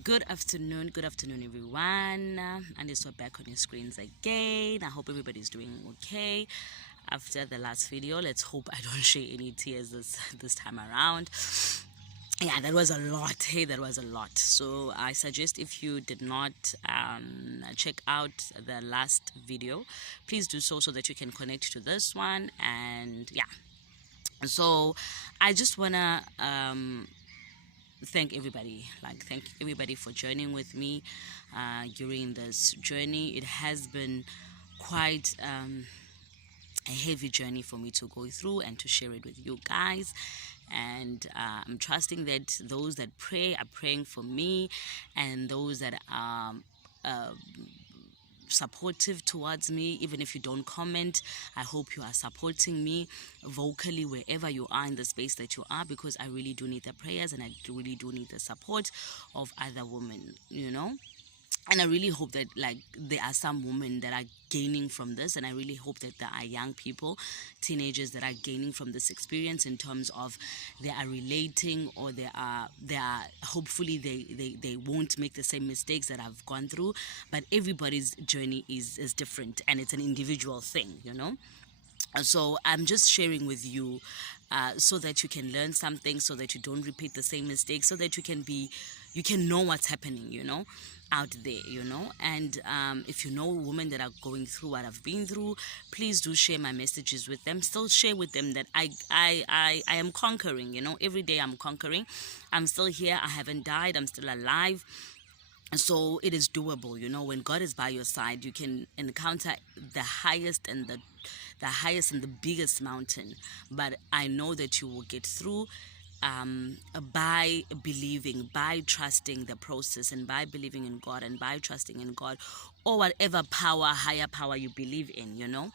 Good afternoon, everyone. And it's back on your screens again. I hope everybody's doing okay. After the last video, let's hope I don't shed any tears this time around. Yeah, that was a lot. Hey, that was a lot. So I suggest if you did not check out the last video, please do so that you can connect to this one. And yeah, so I just wanna thank everybody for joining with me during this journey. It has been quite a heavy journey for me to go through and to share it with you guys, and I'm trusting that those that pray are praying for me, and those that are supportive towards me. Even if you don't comment, I hope you are supporting me vocally wherever you are in the space that you are, because I really do need the prayers, and I really do need the support of other women, and I really hope that there are some women that are gaining from this, and I really hope that there are young people, teenagers, that are gaining from this experience in terms of they are relating, or they are hopefully they won't make the same mistakes that I've gone through. But everybody's journey is different, and it's an individual thing. So I'm just sharing with you so that you can learn something, so that you don't repeat the same mistakes, so that you can know what's happening, out there, and if you know women that are going through what I've been through, please do share my messages with them. Still share with them that I am conquering. Every day I'm conquering. I'm still here. I haven't died. I'm still alive. So it is doable. When God is by your side, you can encounter the highest and the biggest mountain. But I know that you will get through by believing, by trusting the process, and by believing in God, and by trusting in God, or whatever higher power you believe in.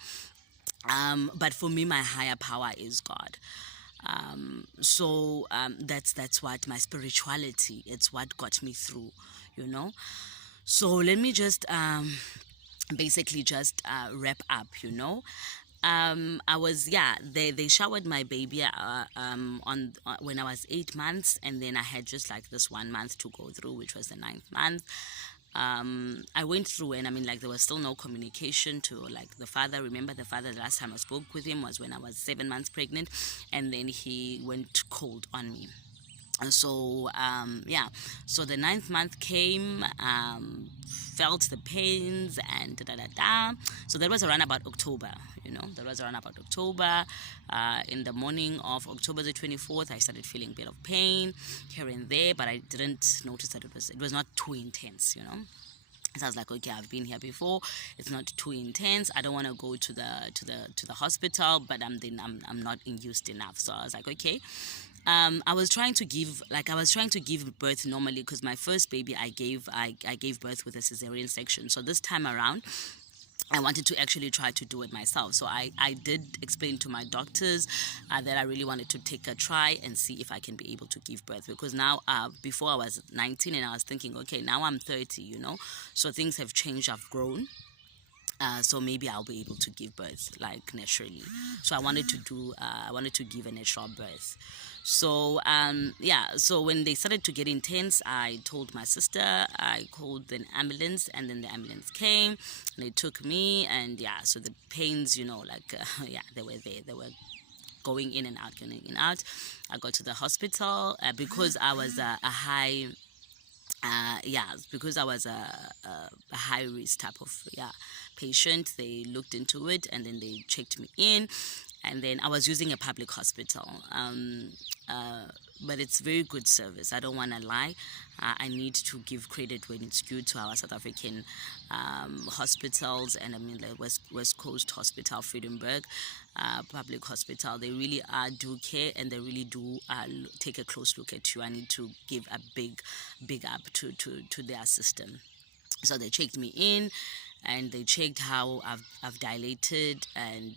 But for me, my higher power is God. So that's what my spirituality, it's what got me through. So let me just basically just wrap up. I was, they showered my baby on when I was 8 months, and then I had just this 1 month to go through, which was the 9th month. I went through, and there was still no communication to the father. Remember, the father, the last time I spoke with him was when I was 7 months pregnant, and then he went cold on me. And so so the 9th month came, felt the pains, and so that was around about October. In the morning of October the 24th, I started feeling a bit of pain here and there, but I didn't notice that it was not too intense. So I was like, okay, I've been here before. It's not too intense. I don't want to go to the hospital, but I'm not induced enough. So I was like, okay. I was trying to give birth normally, because my first baby I gave birth with a cesarean section. So this time around, I wanted to actually try to do it myself. So I did explain to my doctors that I really wanted to take a try and see if I can be able to give birth, because now before I was 19, and I was thinking, okay, now I'm 30, so things have changed. I've grown. So maybe I'll be able to give birth naturally. So I wanted to give a natural birth. So so when they started to get intense, I told my sister, I called an ambulance, and then the ambulance came, and they took me, and so the pains, they were there. They were going in and out. I got to the hospital because I was a high because I was a high risk type of patient. They looked into it, and then they checked me in, and then I was using a public hospital, but it's very good service. I don't want to lie. I need to give credit when it's due to our South African hospitals, and the West Coast Hospital, Friedenberg Public Hospital. They really do care, and they really do take a close look at you. I need to give a big up to their system. So they checked me in, and they checked how I've dilated, and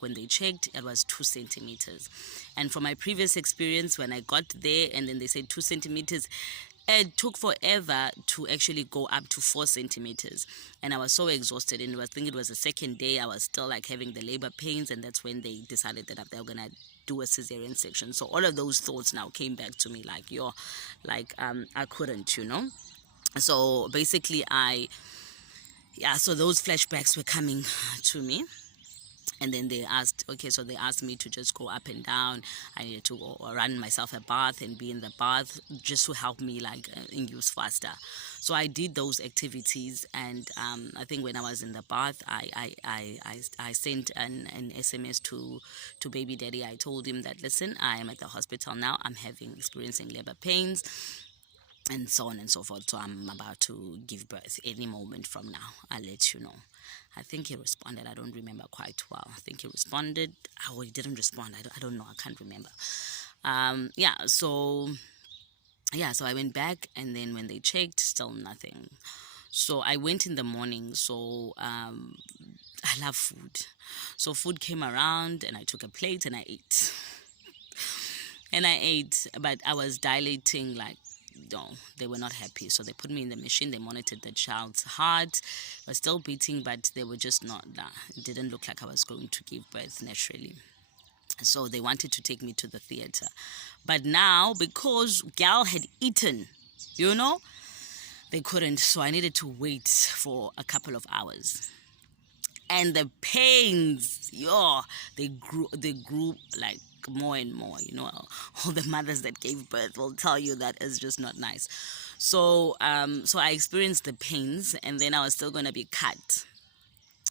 when they checked, it was 2 centimeters. And from my previous experience, when I got there and then they said 2 centimeters, it took forever to actually go up to 4 centimeters. And I was so exhausted, and I think it was the second day I was still having the labor pains, and that's when they decided that they were gonna do a cesarean section. So all of those thoughts now came back to me, like, I couldn't, So basically so those flashbacks were coming to me. And then they asked me to just go up and down. I needed to go run myself a bath and be in the bath just to help me induce faster. So I did those activities, and I think when I was in the bath, I sent an SMS to baby daddy. I told him that, listen, I am at the hospital now. I'm experiencing labor pains, and so on and so forth. So I'm about to give birth any moment from now. I'll let you know. I think he responded. I don't remember quite well. I think he responded. Oh, he didn't respond. I don't know. I can't remember. So I went back, and then when they checked, still nothing. So I went in the morning. So I love food. So food came around, and I took a plate and I ate. But I was dilating no, they were not happy. So they put me in the machine. They monitored the child's heart. It was still beating, but they were just not. It didn't look like I was going to give birth naturally. So they wanted to take me to the theater. But now, because gal had eaten, they couldn't. So I needed to wait for a couple of hours. And the pains, they grew like more and more. All the mothers that gave birth will tell you that it's just not nice. So I experienced the pains, and then I was still going to be cut.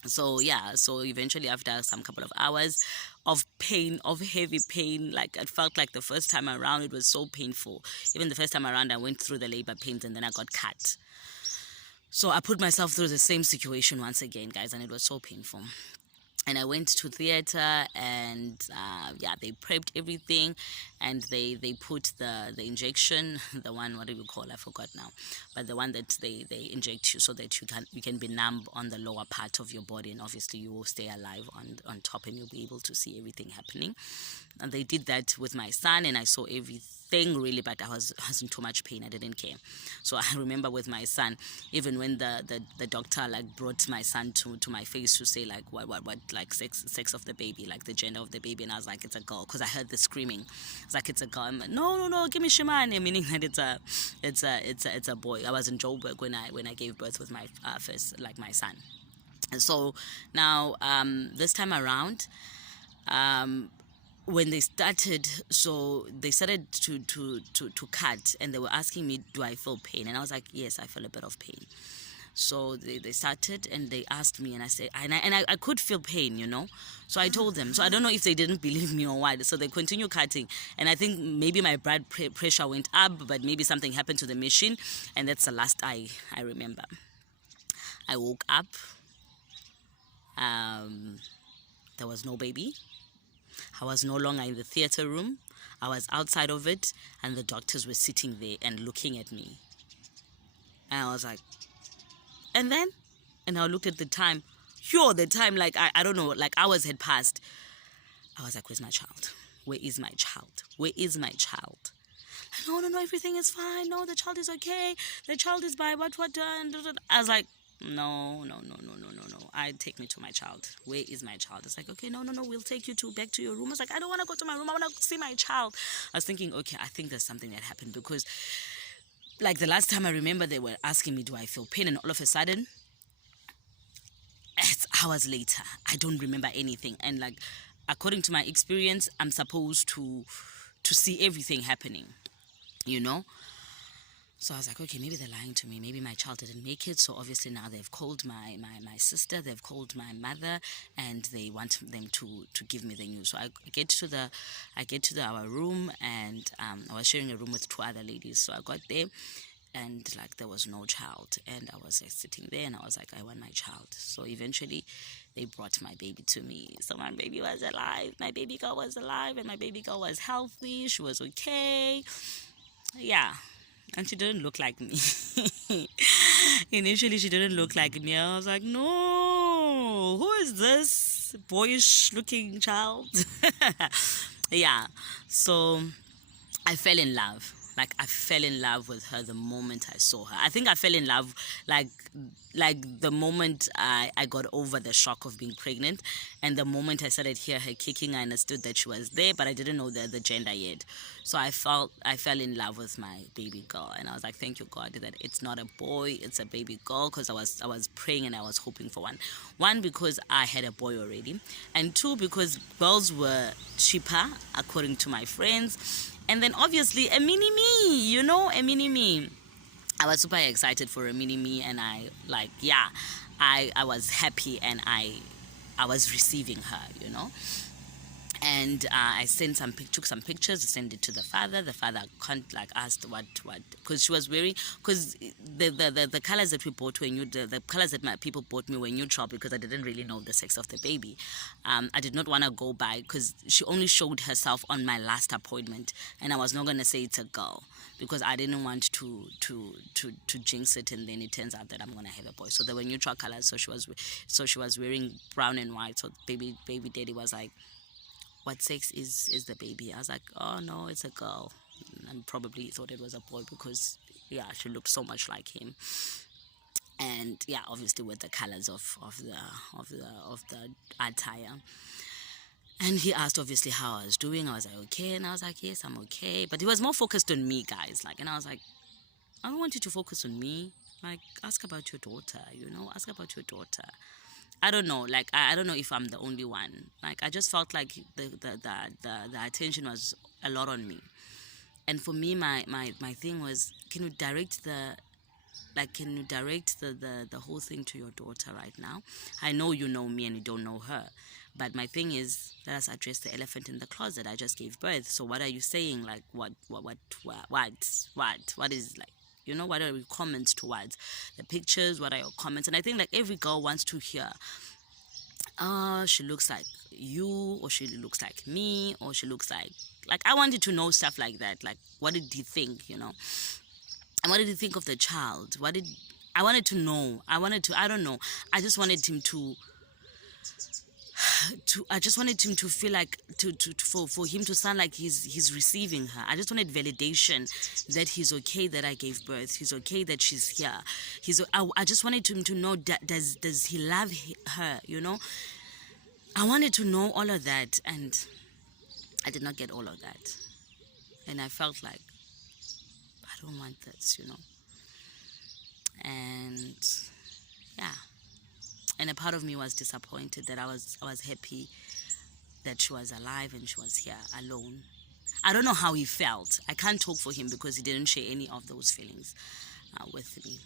So eventually, after some couple of hours of pain, of heavy pain, it felt like the first time around it was so painful. Even the first time around, I went through the labor pains, and then I got cut. So I put myself through the same situation once again, guys, and it was so painful. And I went to theater, and they prepped everything, and they put the injection, the one, what do you call it? I forgot now, but the one that they inject you so that you can be numb on the lower part of your body, and obviously you will stay alive on top, and you'll be able to see everything happening. And they did that with my son, and I saw everything really, but I was in too much pain. I didn't care. So I remember with my son, even when the doctor brought my son to my face to say what sex of the baby, the gender of the baby, and I was like, it's a girl, because I heard the screaming. It's like, it's a girl. I'm like, no, give me Shimane, meaning that it's a boy. I was in Joburg when I gave birth with my first, my son. And so now this time around, when they started to cut, and they were asking me, do I feel pain? And I was like, yes, I feel a bit of pain. So they started, and they asked me, and I said, and I could feel pain, So I told them. So I don't know if they didn't believe me or what. So they continue cutting, and I think maybe my blood pressure went up, but maybe something happened to the machine, and that's the last I remember. I woke up. There was no baby. I was no longer in the theater room. I was outside of it, and the doctors were sitting there and looking at me. And I was like, and I looked at the time. The time, I don't know, hours had passed. I was like, where's my child? Where is my child? Where is my child? No, everything is fine. No, the child is okay. The child is by what. I was like, no. Take me to my child. Where is my child? It's like, okay, no, we'll take you back to your room. I was like, I don't want to go to my room. I want to see my child. I was thinking, okay, I think there's something that happened, because the last time I remember, they were asking me, do I feel pain? And all of a sudden, it's hours later, I don't remember anything. And according to my experience, I'm supposed to see everything happening, So I was like, okay, maybe they're lying to me. Maybe my child didn't make it. So obviously now they've called my sister, they've called my mother, and they want them to give me the news. So I get to our room, and I was sharing a room with two other ladies. So I got there, and there was no child, and I was sitting there, and I was like, I want my child. So eventually they brought my baby to me. So my baby was alive. My baby girl was alive, and my baby girl was healthy. She was okay. Yeah. And she didn't look like me. Initially, she didn't look like me. I was like, no, who is this boyish-looking child? Yeah, so I fell in love. Like I fell in love with her the moment I saw her. I think I fell in love like the moment I got over the shock of being pregnant, and the moment I started hear her kicking, I understood that she was there, but I didn't know the gender yet. So I fell in love with my baby girl, and I was like, thank you God that it's not a boy, it's a baby girl, because I was praying and I was hoping for one because I had a boy already, and two because girls were cheaper according to my friends. And then obviously a mini me, a mini me. I was super excited for a mini me, and I was happy, and I was receiving her. And I took some pictures, sent it to the father. The father asked what, because she was wearing, because the colors that we bought the colors that my people bought me were neutral, because I didn't really know the sex of the baby. I did not want to go by, because she only showed herself on my last appointment, and I was not going to say it's a girl, because I didn't want to jinx it, and then it turns out that I'm going to have a boy. So there were neutral colors, so she was wearing brown and white. So baby daddy was like, what sex is the baby? I was like, oh no, it's a girl. And probably thought it was a boy, because she looked so much like him. And obviously with the colors of the attire. And he asked obviously how I was doing. I was like, okay, and I was like, yes, I'm okay. But he was more focused on me, guys. And I was like, I don't want you to focus on me. Ask about your daughter, ask about your daughter. I don't know, I don't know if I'm the only one. I just felt like the attention was a lot on me. And for me, my thing was, can you direct the whole thing to your daughter right now? I know you know me and you don't know her, but my thing is, let us address the elephant in the closet. I just gave birth. So what are you saying? What is what are your comments towards the pictures? What are your comments? And I think every girl wants to hear, she looks like you, or she looks like me, or she looks like I wanted to know stuff like that. What did he think, and what did he think of the child? I wanted to know. I don't know. I just wanted him I just wanted him to feel for him to sound like he's receiving her. I just wanted validation that he's okay that I gave birth. He's okay that she's here. I just wanted him to know that does he love her? I wanted to know all of that, and I did not get all of that. And I felt like I don't want this, And and a part of me was disappointed that I was happy that she was alive and she was here alone. I don't know how he felt. I can't talk for him because he didn't share any of those feelings with me.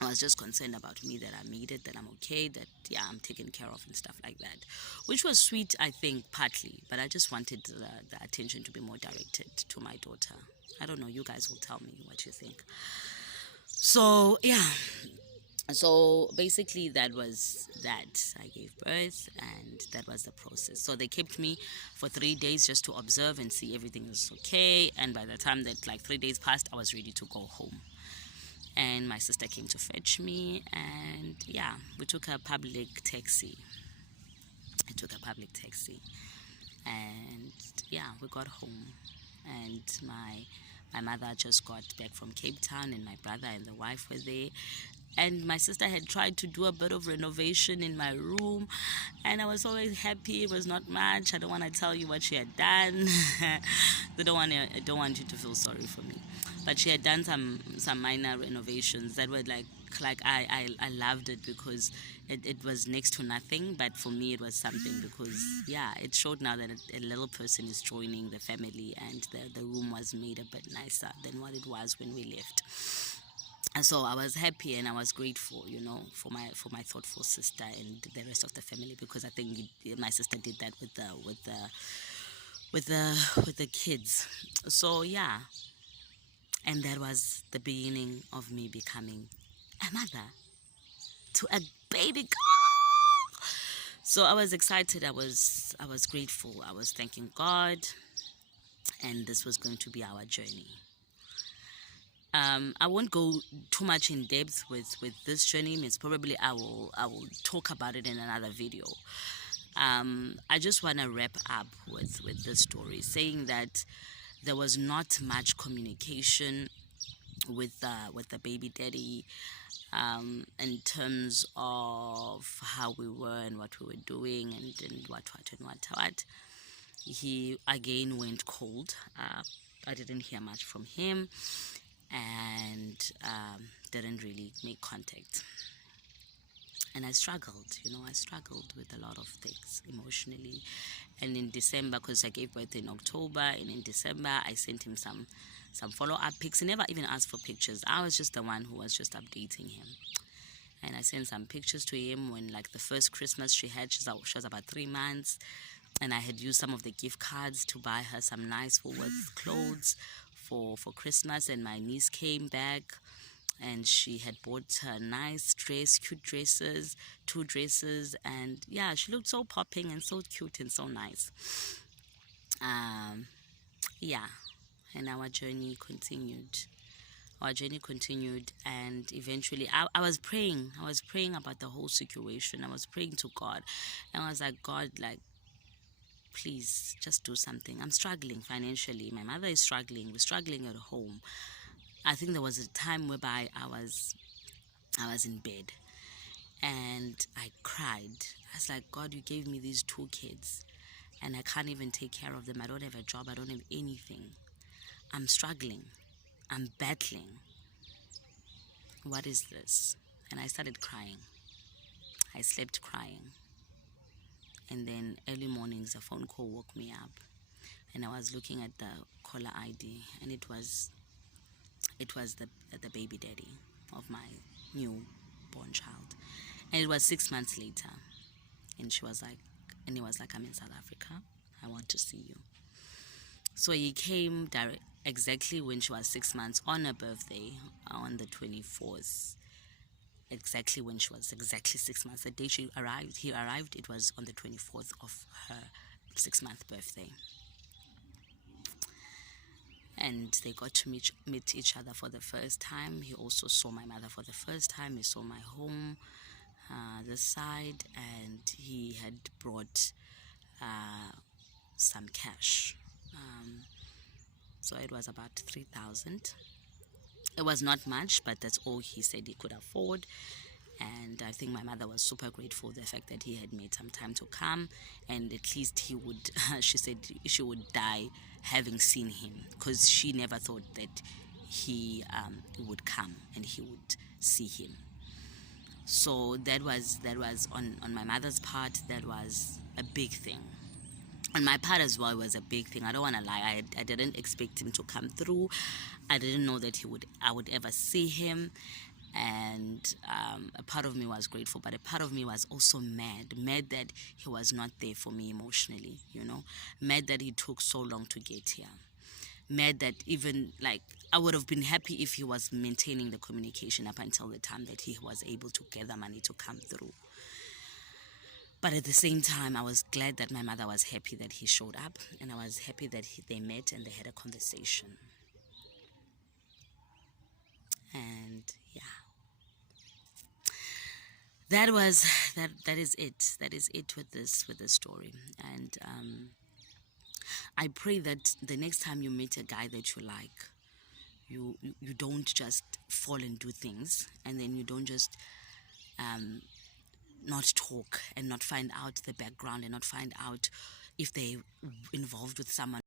I was just concerned about me, that I made it, that I'm okay, that I'm taken care of and stuff like that, which was sweet, I think, partly, but I just wanted the attention to be more directed to my daughter. I don't know, you guys will tell me what you think. So basically that was that. I gave birth, and that was the process. So they kept me for 3 days just to observe and see everything was okay, and by the time that 3 days passed, I was ready to go home. And my sister came to fetch me, and we took a public taxi. And we got home, and my mother just got back from Cape Town, and my brother and the wife were there. And my sister had tried to do a bit of renovation in my room, and I was always happy. It was not much. I don't want to tell you what she had done. I don't want you to feel sorry for me. But she had done some minor renovations that were I loved it, because it was next to nothing, but for me it was something, because it showed now that a little person is joining the family, and the room was made a bit nicer than what it was when we left. And so I was happy, and I was grateful, for my thoughtful sister and the rest of the family, because I think my sister did that with the kids. So and that was the beginning of me becoming a mother to a baby girl. So I was excited. I was grateful. I was thanking God, and this was going to be our journey. I won't go too much in depth with this journey. It's probably I will talk about it in another video. I just want to wrap up with this story, saying that there was not much communication with the baby daddy, in terms of how we were and what we were doing, and what. He again went cold. I didn't hear much from him, and didn't really make contact. And I struggled, I struggled with a lot of things emotionally. And in December, because I gave birth in October, and in December I sent him some follow-up pics. He never even asked for pictures. I was just the one who was just updating him. And I sent some pictures to him when, like, the first Christmas she was about 3 months, and I had used some of the gift cards to buy her some nice Woolworth clothes for Christmas. And my niece came back, and she had bought her nice dress, cute dresses, 2 dresses, and yeah, she looked so popping and so cute and so nice. Yeah, and our journey continued. And eventually I was praying. About the whole situation. I was praying to God, and I was like, God, like, please just do something. I'm struggling financially. My mother is struggling. We're struggling at home. I think there was a time whereby I was in bed, and I cried. I was like, God, you gave me these 2 kids, and I can't even take care of them. I don't have a job. I don't have anything. I'm struggling. I'm battling. What is this? And I started crying. I slept crying. And then early mornings, a phone call woke me up, and I was looking at the caller ID, and it was the baby daddy of my newborn child. And it was 6 months later, and he was like, I'm in South Africa. I want to see you. So he came exactly when she was 6 months, on her birthday, on the 24th. Exactly when she was exactly 6 months. The day he arrived, it was on the 24th of her 6-month birthday. And they got to meet each other for the first time. He also saw my mother for the first time. He saw my home, this side, and he had brought some cash. So it was about 3,000. It was not much, but that's all he said he could afford. And I think my mother was super grateful the fact that he had made some time to come, and at least he would she said she would die having seen him, because she never thought that he would come and he would see him. So that was on my mother's part. That was a big thing. On my part as well, it was a big thing. I don't want to lie. I didn't expect him to come through. I didn't know that I would ever see him. And a part of me was grateful, but a part of me was also mad that he was not there for me emotionally, mad that he took so long to get here, mad that even, like, I would have been happy if he was maintaining the communication up until the time that he was able to gather money to come through. But at the same time, I was glad that my mother was happy that he showed up, and I was happy that they met and they had a conversation. And yeah, that is it with this story. And I pray that the next time you meet a guy that you like, you don't just fall and do things, and then you don't just not talk and not find out the background and not find out if they're involved with someone